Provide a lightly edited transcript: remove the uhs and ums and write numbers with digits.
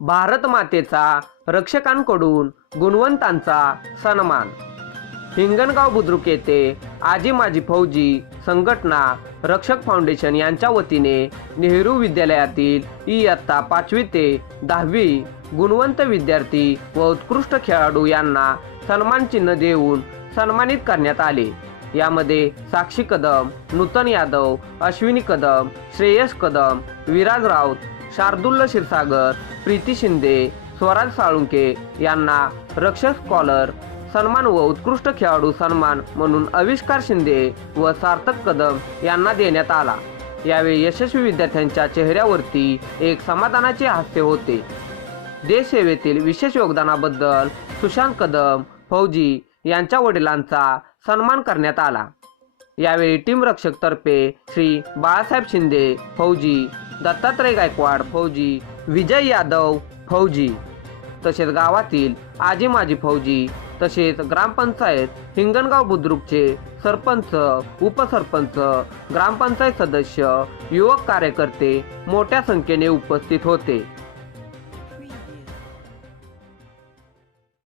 भारत मातेचा रक्षकांकडून गुणवंतांचा सन्मान। हिंगणगाव बुद्रुक येथे आजी माजी फौजी संघटना रक्षक फाउंडेशन यांच्या वतीने नेहरू विद्यालयातील इयत्ता 5वी ते 10वी गुणवंत विद्यार्थी व उत्कृष्ट खेळाडू यांना सन्मान चिन्ह देऊन सन्मानित करण्यात आले। यामध्ये साक्षी कदम, नूतन यादव, अश्विनी कदम, श्रेयस कदम, विराज राऊत, शार्दुल क्षीरसागर, प्रीती शिंदे, स्वराज साळुंके यांना रक्षक स्कॉलर सन्मान व उत्कृष्ट खेळाडू सन्मान म्हणून आविष्कार शिंदे व सार्थक कदम यांना देण्यात आला। यावेळी यशस्वी विद्यार्थ्यांच्या चेहऱ्यावरती एक समाधानाचे हास्य होते। देश सेवेतील विशेष योगदानाबद्दल सुशांत कदम फौजी यांच्या वडिलांचा सन्मान करण्यात आला। यावेळी टीम रक्षक तर्फे श्री बाळासाहेब शिंदे फौजी, दत्तात्रय गायकवाड फौजी, विजय यादव फौजी तसेच गावातील आजी माजी फौजी तसेच ग्रामपंचायत हिंगणगाव बुद्रुकचे सरपंच, उपसरपंच, ग्रामपंचायत सदस्य, युवक कार्यकर्ते मोठ्या संख्येने उपस्थित होते।